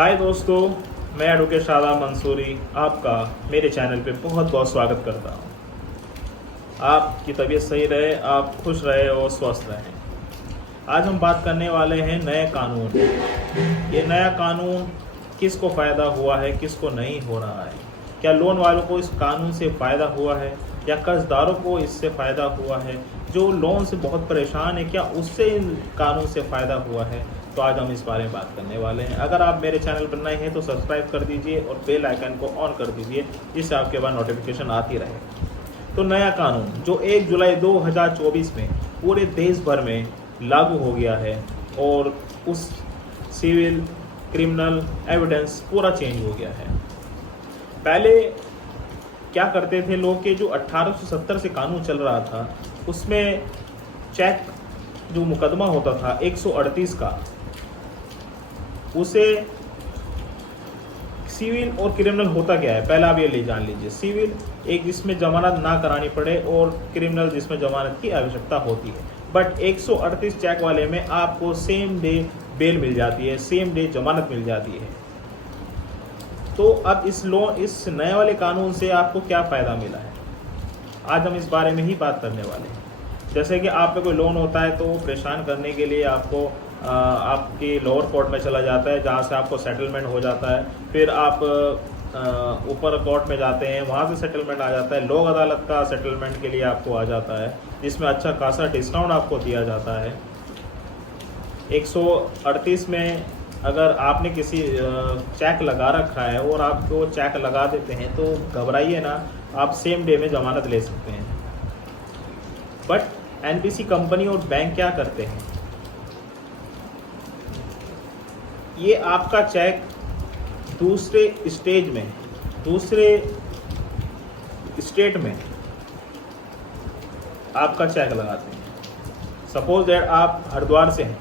हाय दोस्तों, मैं एडवोकेट शादाब मंसूरी आपका मेरे चैनल पे बहुत बहुत स्वागत करता हूँ। आपकी तबीयत सही रहे, आप खुश रहे और स्वस्थ रहें। आज हम बात करने वाले हैं नए कानून। ये नया कानून किसको फ़ायदा हुआ है, किसको नहीं हो रहा है। क्या लोन वालों को इस कानून से फ़ायदा हुआ है या कर्जदारों को इससे फ़ायदा हुआ है। जो लोन से बहुत परेशान है, क्या उससे इन कानून से फ़ायदा हुआ है। तो आज हम इस बारे में बात करने वाले हैं। अगर आप मेरे चैनल पर नए हैं तो सब्सक्राइब कर दीजिए और बेल आइकन को ऑन कर दीजिए, जिससे आपके पास नोटिफिकेशन आती रहे। तो नया कानून जो 1 जुलाई 2024 में पूरे देश भर में लागू हो गया है और उस सिविल क्रिमिनल एविडेंस पूरा चेंज हो गया है। पहले क्या करते थे लोग कि जो 1870 से कानून चल रहा था उसमें चेक जो मुकदमा होता था 138 का, उसे सिविल और क्रिमिनल होता क्या है पहले आप ये ले जान लीजिए। सिविल एक जिसमें जमानत ना करानी पड़े और क्रिमिनल जिसमें जमानत की आवश्यकता होती है। बट 138 चेक वाले में आपको सेम डे बेल मिल जाती है, सेम डे जमानत मिल जाती है। तो अब इस नए वाले कानून से आपको क्या फ़ायदा मिला है, आज हम इस बारे में ही बात करने वाले हैं। जैसे कि आप पे कोई लोन होता है तो परेशान करने के लिए आपको आपके लोअर कोर्ट में चला जाता है, जहाँ से आपको सेटलमेंट हो जाता है। फिर आप ऊपर कोर्ट में जाते हैं, वहाँ से सेटलमेंट आ जाता है। लोक अदालत का सेटलमेंट के लिए आपको आ जाता है, जिसमें अच्छा खासा डिस्काउंट आपको दिया जाता है। 138 में अगर आपने किसी चेक लगा रखा है और आपको चेक लगा देते हैं तो घबराइए ना, आप सेम डे में ज़मानत ले सकते हैं। बट एनबीसी कंपनी और बैंक क्या करते हैं, ये आपका चेक दूसरे स्टेट में आपका चेक लगाते हैं। सपोज दैट आप हरिद्वार से हैं,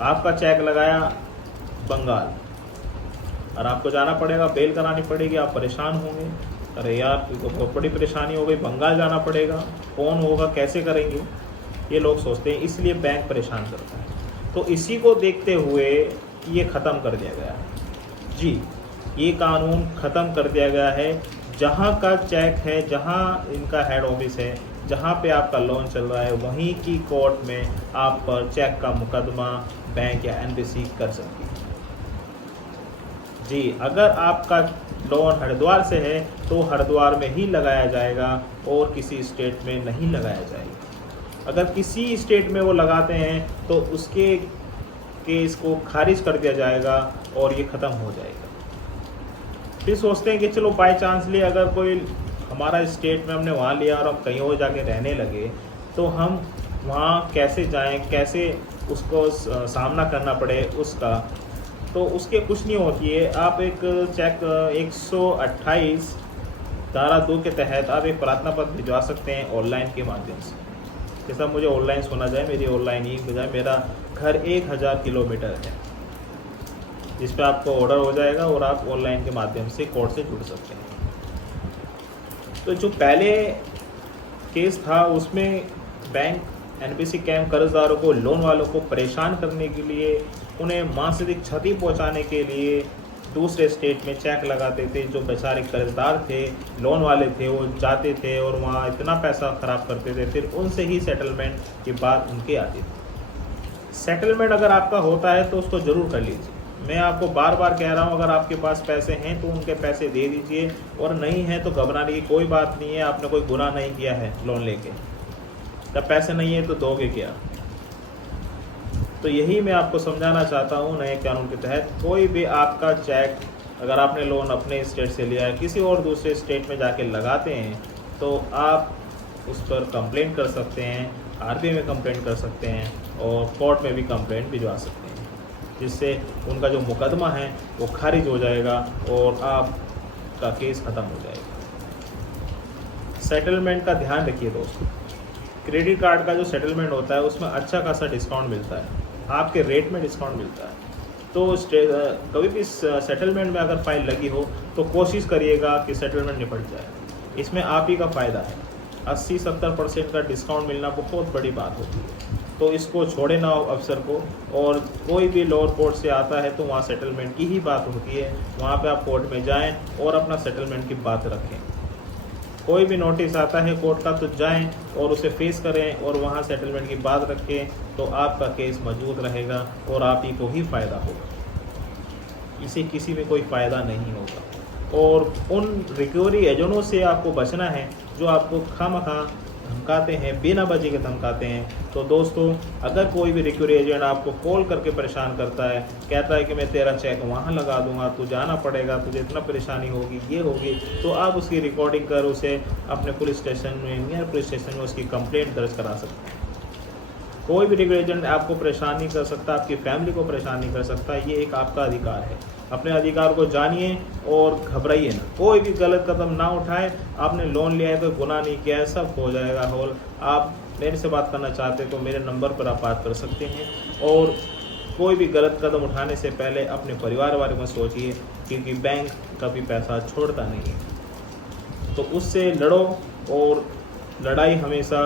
आपका चेक लगाया बंगाल और आपको जाना पड़ेगा, बेल करानी पड़ेगी। आप परेशान होंगे, अरे यार तो बहुत बड़ी परेशानी हो गई, बंगाल जाना पड़ेगा, कौन होगा, कैसे करेंगे, ये लोग सोचते हैं। इसलिए बैंक परेशान करता है। तो इसी को देखते हुए ये ख़त्म कर दिया गया है। जी, ये कानून ख़त्म कर दिया गया है। जहाँ का चेक है, जहाँ इनका हेड ऑफिस है, जहाँ पे आपका लोन चल रहा है, वहीं की कोर्ट में आप पर चेक का मुकदमा बैंक या एनबीसी कर सकती है। जी, अगर आपका लोन हरिद्वार से है तो हरिद्वार में ही लगाया जाएगा और किसी स्टेट में नहीं लगाया जाएगा। अगर किसी स्टेट में वो लगाते हैं तो उसके केस को खारिज कर दिया जाएगा और ये ख़त्म हो जाएगा। फिर सोचते हैं कि चलो बाय चांस लिए अगर कोई हमारा स्टेट में हमने वहाँ लिया और हम कहीं और जाके रहने लगे तो हम वहाँ कैसे जाएं, कैसे उसको सामना करना पड़े उसका, तो उसके कुछ नहीं होती है। आप एक चेक 128 धारा 2 के तहत आप एक प्रार्थना पत्र भिजवा सकते हैं ऑनलाइन के माध्यम से। जैसा मुझे ऑनलाइन सुना जाए, मेरी ऑनलाइन ही बजाय मेरा घर 1000 किलोमीटर है, जिस पे आपको ऑर्डर हो जाएगा और आप ऑनलाइन के माध्यम से कोर्ट से जुड़ सकते हैं। तो जो पहले केस था उसमें बैंक एनबीसी कैंप कर्जदारों को, लोन वालों को परेशान करने के लिए, उन्हें मानसिक क्षति पहुंचाने के लिए दूसरे स्टेट में चेक लगाते थे। जो बेचारे कर्जदार थे, लोन वाले थे, वो जाते थे और वहाँ इतना पैसा ख़राब करते थे, फिर उनसे ही सेटलमेंट की बात उनके आती थी। सेटलमेंट अगर आपका होता है तो उसको ज़रूर कर लीजिए। मैं आपको बार बार कह रहा हूँ, अगर आपके पास पैसे हैं तो उनके पैसे दे दीजिए, और नहीं है तो घबराने की कोई बात नहीं है। आपने कोई गुनाह नहीं किया है लोन लेके, जब पैसे नहीं है तो दोगे क्या। तो यही मैं आपको समझाना चाहता हूँ। नए कानून के तहत कोई भी आपका चेक, अगर आपने लोन अपने स्टेट से लिया है, किसी और दूसरे स्टेट में जाके लगाते हैं तो आप उस पर कंप्लेंट कर सकते हैं, आरबीआई में कंप्लेंट कर सकते हैं और कोर्ट में भी कंप्लेंट भिजवा सकते हैं, जिससे उनका जो मुकदमा है वो खारिज हो जाएगा और आपका केस ख़त्म हो जाएगा। सेटलमेंट का ध्यान रखिए दोस्तों। क्रेडिट कार्ड का जो सेटलमेंट होता है उसमें अच्छा खासा डिस्काउंट मिलता है, आपके रेट में डिस्काउंट मिलता है। तो कभी भी सेटलमेंट में अगर फाइल लगी हो तो कोशिश करिएगा कि सेटलमेंट निपट जाए। इसमें आप ही का फ़ायदा है। 80-70% का डिस्काउंट मिलना बहुत बड़ी बात होती है। तो इसको छोड़े ना अफसर को। और कोई भी लोअर कोर्ट से आता है तो वहाँ सेटलमेंट की ही बात होती है, वहाँ पे आप कोर्ट में जाएं और अपना सेटलमेंट की बात रखें। कोई भी नोटिस आता है कोर्ट का तो जाएं और उसे फेस करें और वहाँ सेटलमेंट की बात रखें, तो आपका केस मौजूद रहेगा और आप ही को ही फ़ायदा होगा, इसे किसी में कोई फ़ायदा नहीं होगा। और उन रिकवरी एजेंटों से आपको बचना है जो आपको खामखा धमकाते हैं, बिना वजह के धमकाते हैं। तो दोस्तों, अगर कोई भी रिकवरी एजेंट आपको कॉल करके परेशान करता है, कहता है कि मैं तेरा चेक वहाँ लगा दूंगा, तू जाना पड़ेगा, तुझे इतना परेशानी होगी, ये होगी, तो आप उसकी रिकॉर्डिंग कर उसे अपने पुलिस स्टेशन में, नियर पुलिस स्टेशन में उसकी कंप्लेंट दर्ज करा सकते हैं। कोई भी रिकवरी एजेंट आपको परेशान नहीं कर सकता, आपकी फैमिली को परेशान नहीं कर सकता, ये एक आपका अधिकार है। अपने अधिकार को जानिए और घबराइए ना, कोई भी गलत कदम ना उठाए। आपने लोन लिया है तो गुनाह नहीं किया है, सब हो जाएगा होल। आप मेरे से बात करना चाहते हैं तो मेरे नंबर पर आप बात कर सकते हैं। और कोई भी गलत कदम उठाने से पहले अपने परिवार बारे में सोचिए, क्योंकि बैंक कभी पैसा छोड़ता नहीं है। तो उससे लड़ो और लड़ाई हमेशा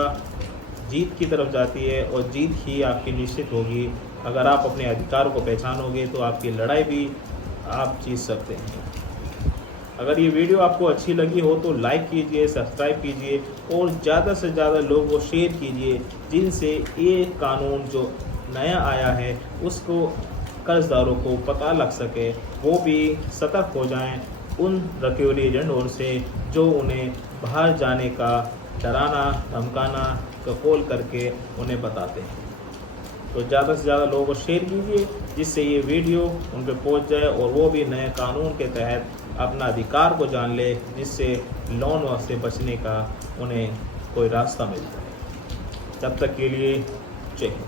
जीत की तरफ जाती है और जीत ही आपकी निश्चित होगी। अगर आप अपने अधिकार को पहचानोगे तो आपकी लड़ाई भी आप जीत सकते हैं। अगर ये वीडियो आपको अच्छी लगी हो तो लाइक कीजिए, सब्सक्राइब कीजिए और ज़्यादा से ज़्यादा लोगों को शेयर कीजिए, जिनसे ये कानून जो नया आया है उसको कर्जदारों को पता लग सके, वो भी सतर्क हो जाएं उन रिकवरी एजेंटों से जो उन्हें बाहर जाने का डराना धमकाना का कॉल करके उन्हें बताते हैं। तो ज़्यादा से ज़्यादा लोगों को शेयर कीजिए, जिससे ये वीडियो उन पर पहुँच जाए और वो भी नए कानून के तहत अपना अधिकार को जान ले, जिससे लोन से बचने का उन्हें कोई रास्ता मिल जाए। तब तक के लिए जय हिंद।